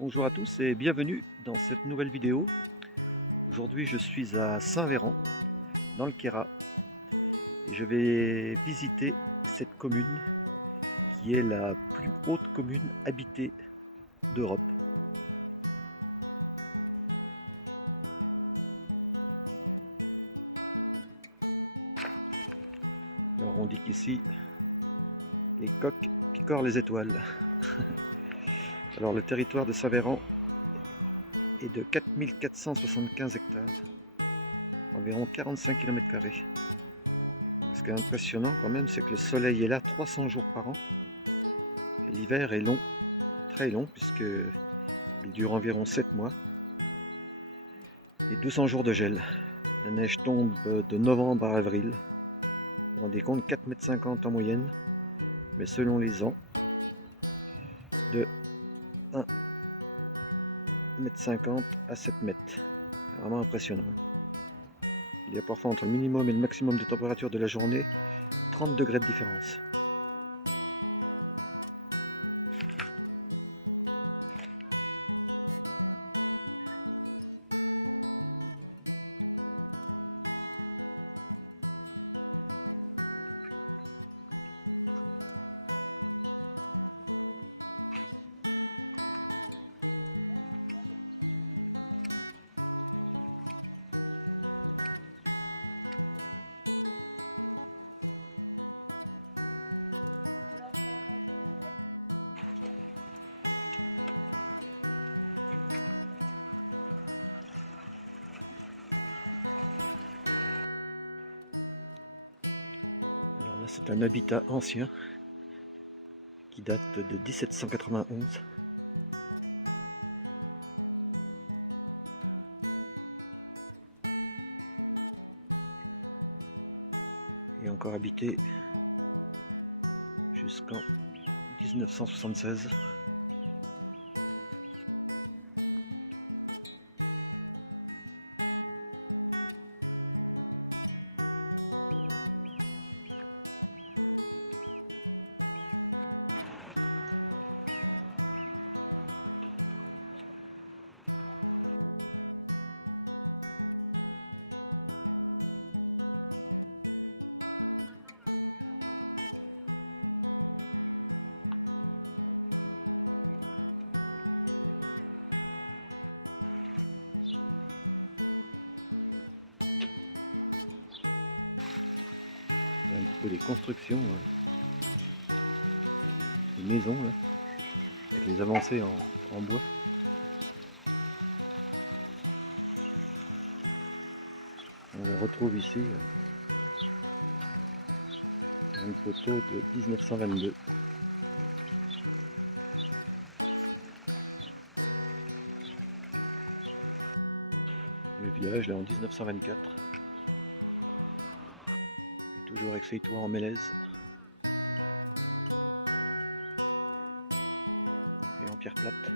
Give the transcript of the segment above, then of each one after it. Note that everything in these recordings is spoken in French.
Bonjour à tous et bienvenue dans cette nouvelle vidéo. Aujourd'hui je suis à Saint-Véran, dans le Queyras, et je vais visiter cette commune qui est la plus haute commune habitée d'Europe. Alors on dit qu'ici, les coqs picorent les étoiles. Alors le territoire de Saint-Véran est de 4475 hectares, environ 45 km². Ce qui est impressionnant quand même, c'est que le soleil est là 300 jours par an. Et l'hiver est long, très long, puisqu'il dure environ 7 mois. Et 200 jours de gel. La neige tombe de novembre à avril. Vous vous rendez compte, 4,50 m en moyenne, mais selon les ans, de 1,50 m à 7 m. C'est vraiment impressionnant. Il y a parfois entre le minimum et le maximum de température de la journée 30 degrés de différence. Alors là, c'est un habitat ancien qui date de 1791. Et encore habité jusqu'en 1976. Un petit peu les constructions, les maisons là, avec les avancées en bois. On retrouve ici une photo de 1922. Le village là en 1924. Et toujours avec ses toits en mélèze. Et en pierre plate.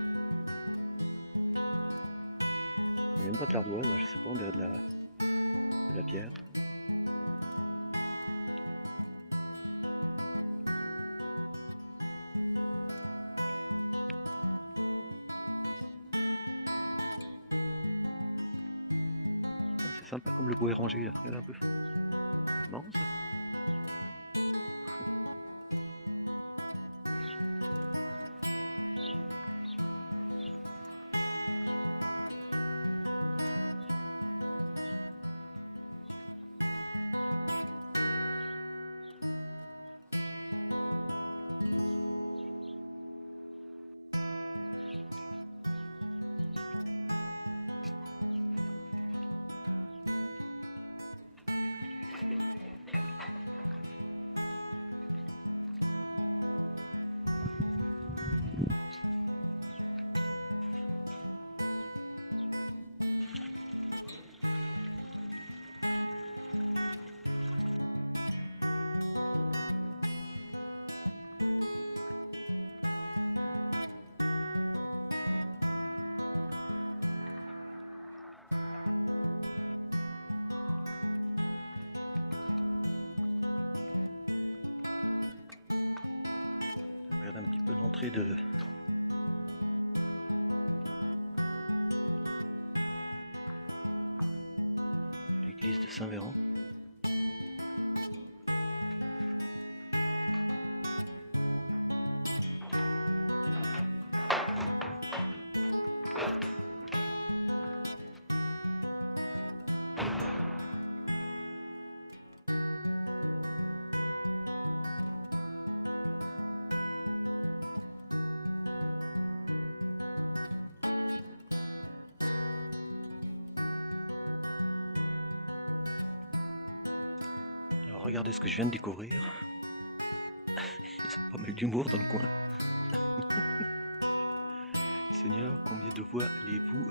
Il n'y a même pas de l'ardoise, je sais pas, on dirait de la pierre. C'est sympa comme le bois est rangé là, regarde un peu. Marrant ça. Regarde un petit peu l'entrée Saint-Véran. Alors regardez ce que je viens de découvrir. Ils ont pas mal d'humour dans le coin. Seigneur, combien de voix allez-vous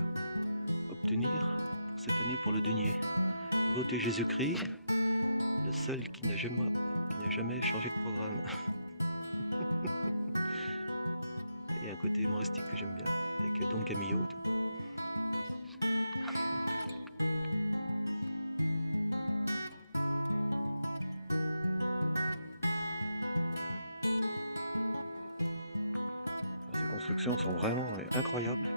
obtenir pour cette année pour le denier? Votez Jésus-Christ, le seul qui n'a jamais changé de programme. Il y a un côté humoristique que j'aime bien, avec Don Camillo. Ces constructions sont vraiment incroyables.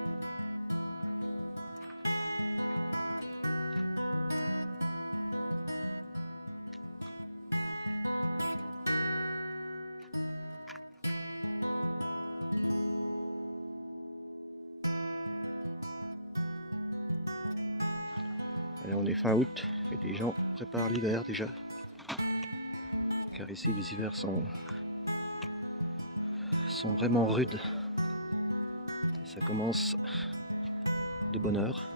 Et là on est fin août et les gens préparent l'hiver déjà. Car ici les hivers sont vraiment rudes. Ça commence de bonne heure.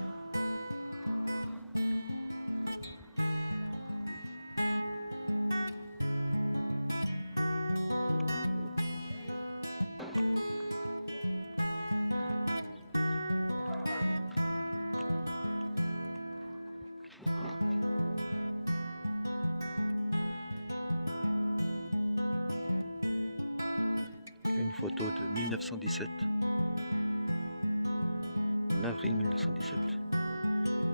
Une photo de 1917, en avril 1917.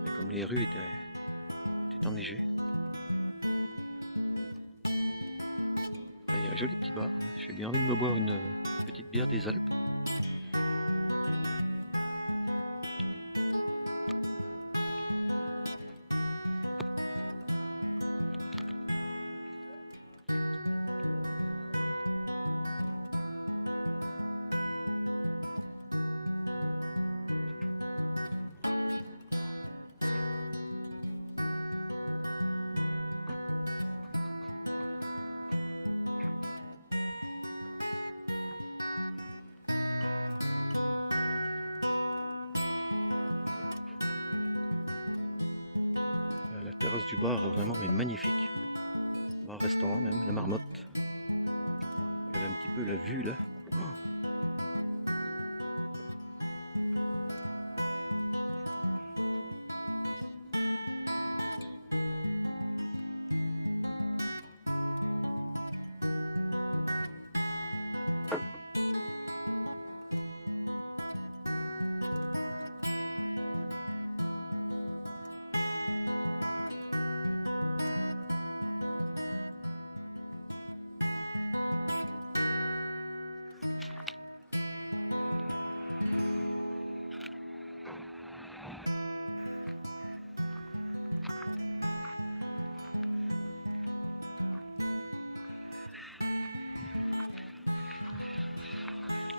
Et comme les rues étaient enneigées. Il y a un joli petit bar, j'ai bien envie de me boire une petite bière des Alpes. La terrasse du bar vraiment est magnifique. Bar-restaurant même, la Marmotte. Regardez un petit peu la vue là. Oh,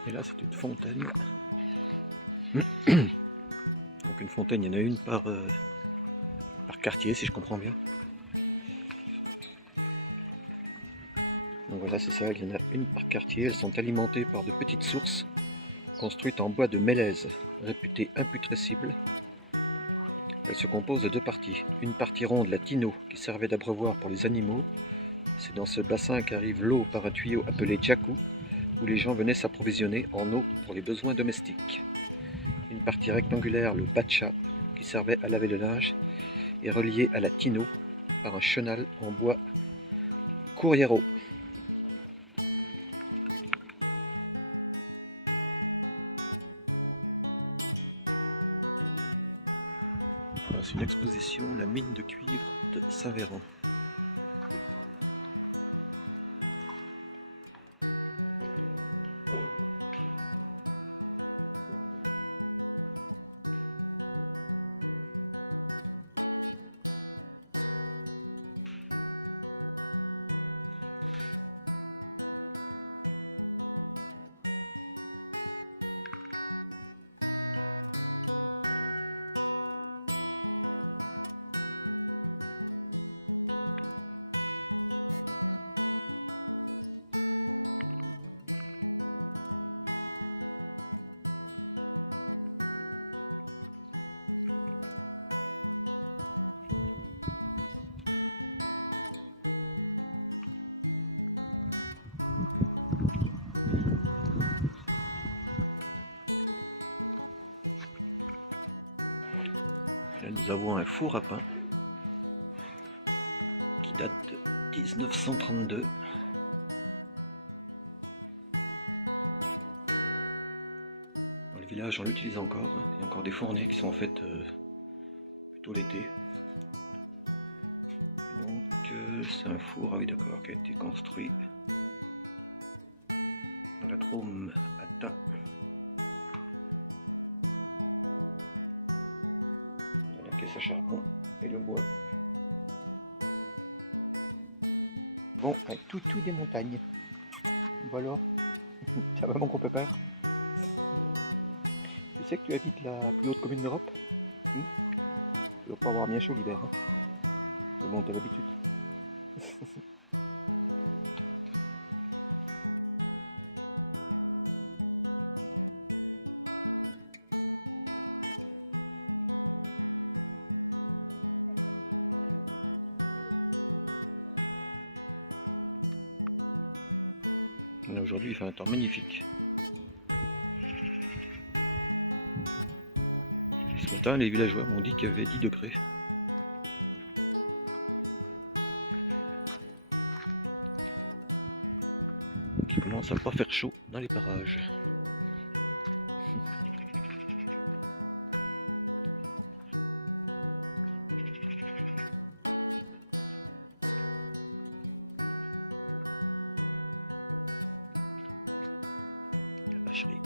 et là c'est une fontaine. Donc une fontaine, il y en a une par quartier si je comprends bien. Donc voilà, c'est ça, il y en a une par quartier. Elles sont alimentées par de petites sources construites en bois de mélèze, réputées imputrescibles. Elles se composent de deux parties. Une partie ronde, la Tino, qui servait d'abreuvoir pour les animaux. C'est dans ce bassin qu'arrive l'eau par un tuyau appelé Djakou, où les gens venaient s'approvisionner en eau pour les besoins domestiques. Une partie rectangulaire, le Batcha, qui servait à laver le linge, est reliée à la Tino par un chenal en bois Couriero. Voilà, c'est une exposition, la mine de cuivre de Saint-Véran. nous avons un four à pain qui date de 1932. Dans le village, on l'utilise encore. Il y a encore des fournées qui sont en fait plutôt l'été. Donc c'est un four, ah oui d'accord, qui a été construit dans la Drôme à Tain. Dans la caisse à charbon et le bois. Bon, avec tout des montagnes. Bon alors, ça va mon gros pépère? Tu sais que tu habites la plus haute commune d'Europe? Tu dois pas avoir bien chaud l'hiver. Hein, mais bon, t'as l'habitude. Aujourd'hui, il fait un temps magnifique. Ce matin, les villageois m'ont dit qu'il y avait 10 degrés. Donc il commence à pas faire chaud dans les parages. La vacherie.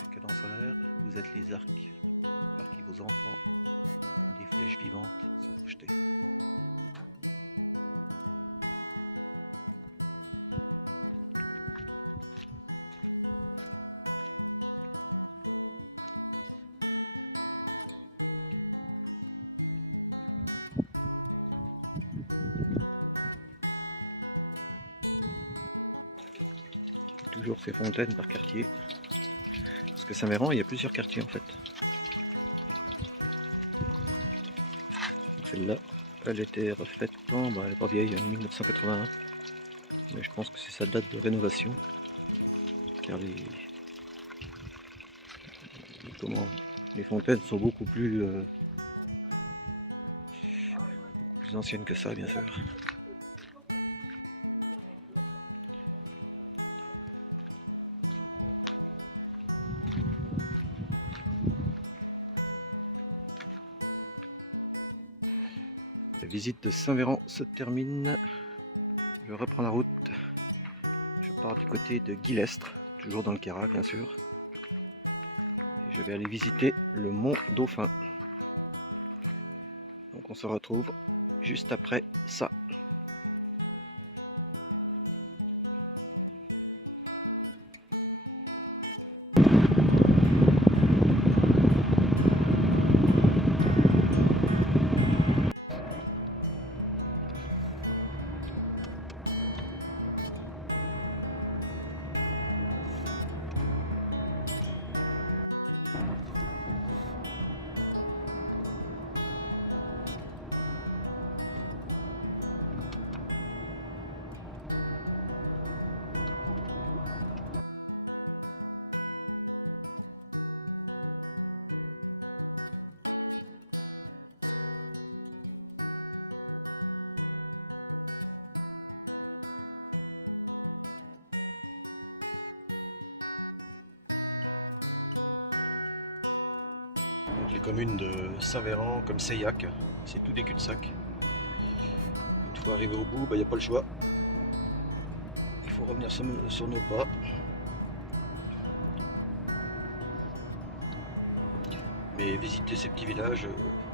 Ces cadences solaires, vous êtes les arcs par qui vos enfants, comme des flèches vivantes, sont projetés. Toujours ces fontaines par quartier. Parce que Saint-Véran, il y a plusieurs quartiers en fait. Celle-là, elle était refaite en, elle n'est pas vieille, en 1981. Mais je pense que c'est sa date de rénovation. Car les fontaines sont beaucoup plus anciennes que ça, bien sûr. La visite de Saint-Véran se termine. Je reprends la route. Je pars du côté de Guillestre, toujours dans le Queyras bien sûr. Et je vais aller visiter le mont Dauphin. Donc on se retrouve juste après ça. Donc les communes de Saint-Véran comme Seillac, c'est tout des cul-de-sac. Une fois arrivé au bout, il n'y a pas le choix. Il faut revenir sur nos pas. Mais visiter ces petits villages,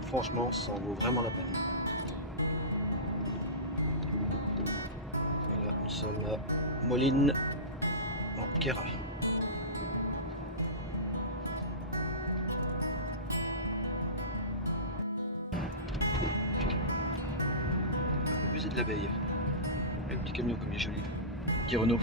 franchement, ça en vaut vraiment la peine. Voilà, nous sommes à Moline, en Queyras. Le musée de l'abeille. Le petit camion comme il est joli. Petit Renault.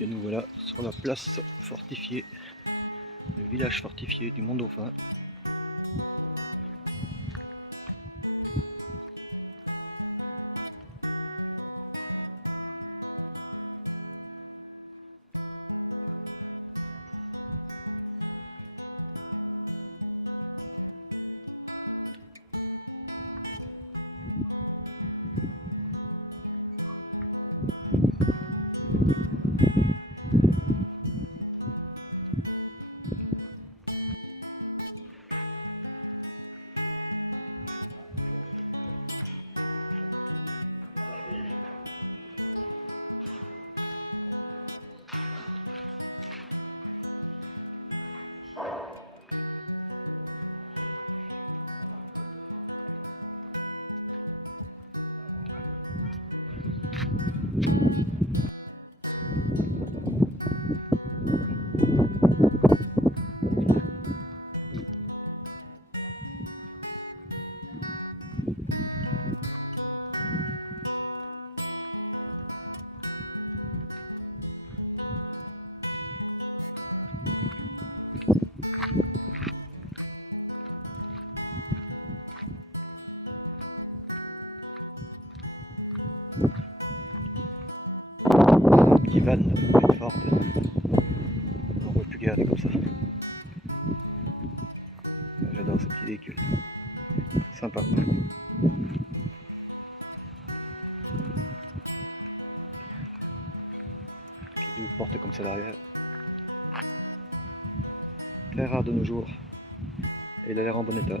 Et nous voilà sur la place fortifiée, le village fortifié du Mont-Dauphin. Petit van, une Ford. On ne voit plus garer comme ça. J'adore ce petit véhicule. Sympa. Qui double porte comme ça derrière. Très rare de nos jours. Et il a l'air en bon état.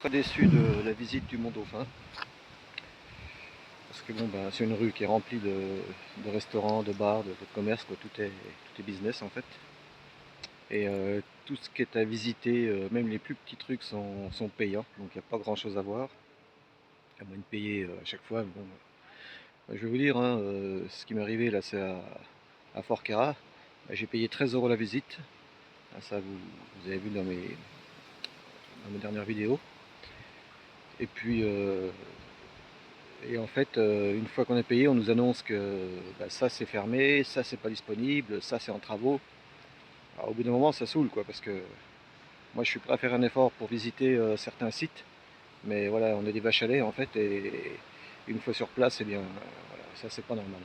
Très déçu de la visite du Mont-Dauphin. Parce que bon, bah, c'est une rue qui est remplie de restaurants, de bars, de commerces, quoi. Tout est business en fait. Et tout ce qui est à visiter, même les plus petits trucs sont payants, donc il n'y a pas grand chose à voir, à moins de payer à chaque fois. Bon, je vais vous dire, hein, ce qui m'est arrivé là, c'est à Forquera. Bah, j'ai payé 13 € la visite. Ah, ça, vous avez vu dans mes dernières vidéos. Et puis, et en fait, une fois qu'on a payé, on nous annonce que bah, ça c'est fermé, ça c'est pas disponible, ça c'est en travaux. Alors, au bout d'un moment, ça saoule, quoi, parce que moi je suis prêt à faire un effort pour visiter certains sites, mais voilà, on est des vaches à lait en fait, et une fois sur place, eh bien, voilà, ça c'est pas normal.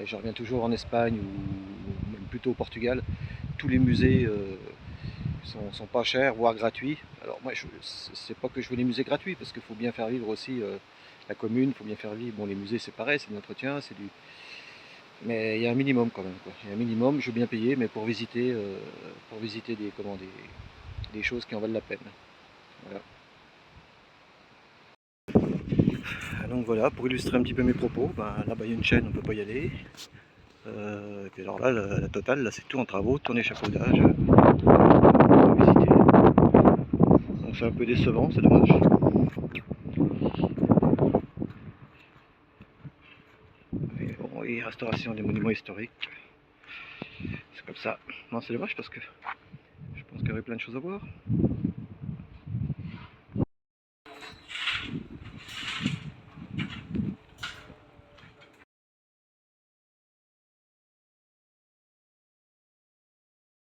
Et je reviens toujours en Espagne ou même plutôt au Portugal. Tous les musées sont pas chers, voire gratuits. Alors moi, c'est pas que je veux les musées gratuits, parce qu'il faut bien faire vivre aussi la commune, il faut bien faire vivre. Bon, les musées c'est pareil, c'est de l'entretien, c'est du. Mais il y a un minimum quand même, quoi. Il y a un minimum, je veux bien payer, mais pour visiter des choses qui en valent la peine. Voilà. Donc voilà, pour illustrer un petit peu mes propos, ben, là-bas il y a une chaîne, on ne peut pas y aller. Et puis alors là, la totale, là c'est tout en travaux, tout en échafaudage. On peut visiter. Donc c'est un peu décevant, c'est dommage. Mais bon, et restauration des monuments historiques. C'est comme ça. Non, c'est dommage parce que je pense qu'il y aurait plein de choses à voir.